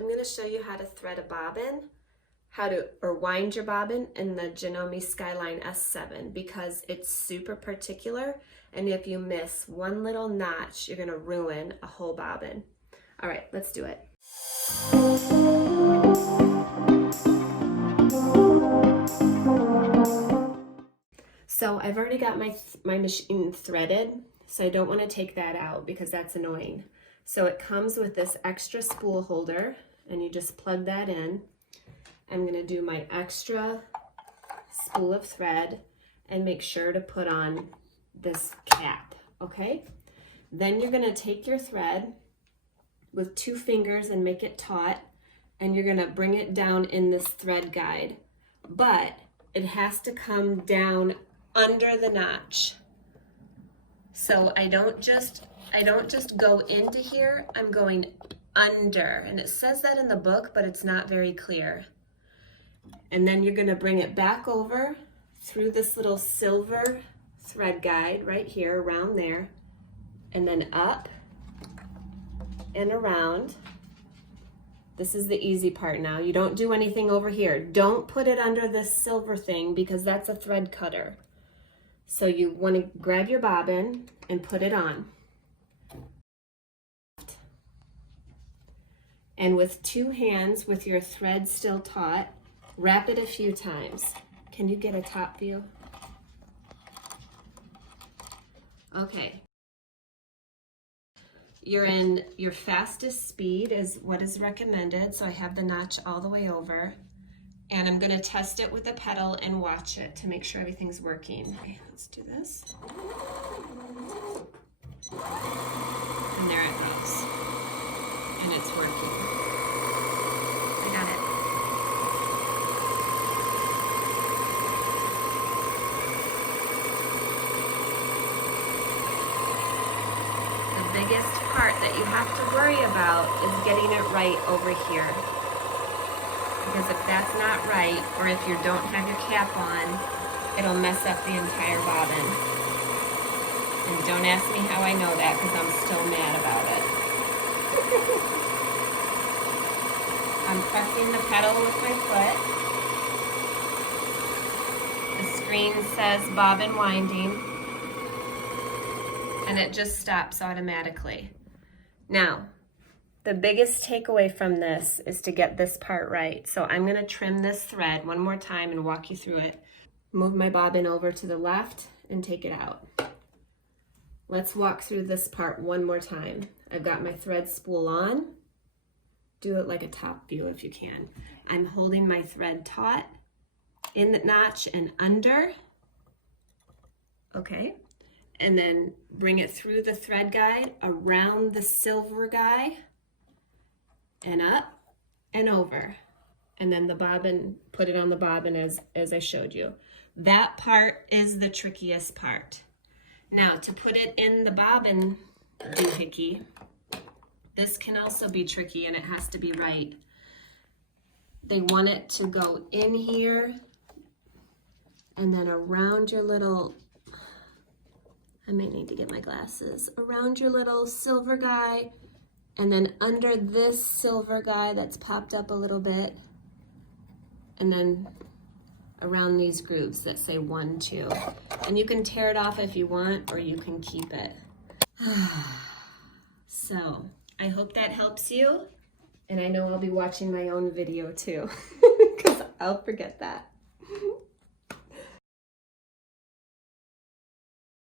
I'm going to show you how to thread a bobbin, or wind your bobbin in the Janome Skyline S7 because it's super particular, and if you miss one little notch, you're going to ruin a whole bobbin. All right, let's do it. So I've already got my machine threaded, so I don't want to take that out because that's annoying. So it comes with this extra spool holder, and you just plug that in. I'm going to do my extra spool of thread and make sure to put on this cap, okay? Then you're going to take your thread with 2 fingers and make it taut, and you're going to bring it down in this thread guide, but it has to come down under the notch. So I don't just go into here, I'm going under, and it says that in the book, but it's not very clear. And then you're going to bring it back over through this little silver thread guide right here, around there, and then up and around. This is the easy part now. You don't do anything over here. Don't put it under this silver thing because that's a thread cutter. So you want to grab your bobbin and put it on. And with 2 hands, with your thread still taut, wrap it a few times. Can you get a top view? Okay. You're in your fastest speed is what is recommended. So I have the notch all the way over. And I'm going to test it with a pedal and watch it to make sure everything's working. Okay, let's do this. And there it goes. And it's working. I got it. The biggest part that you have to worry about is getting it right over here. Because if that's not right, or if you don't have your cap on, it'll mess up the entire bobbin. And don't ask me how I know that, because I'm still mad about it. I'm pressing the pedal with my foot. The screen says bobbin winding, and it just stops automatically. Now, the biggest takeaway from this is to get this part right. So I'm going to trim this thread one more time and walk you through it. Move my bobbin over to the left and take it out. Let's walk through this part one more time. I've got my thread spool on. Do it like a top view if you can. I'm holding my thread taut in the notch and under. Okay. And then bring it through the thread guide, around the silver guy, and up and over. And then the bobbin, put it on the bobbin as I showed you. That part is the trickiest part. Now to put it in the bobbin doohickey, this can also be tricky, and it has to be right. They want it to go in here and then around your little, I might need to get my glasses, around your little silver guy, and then under this silver guy that's popped up a little bit, and then around these grooves that say 1, 2. And you can tear it off if you want, or you can keep it. So I hope that helps you. And I know I'll be watching my own video too, because I'll forget that.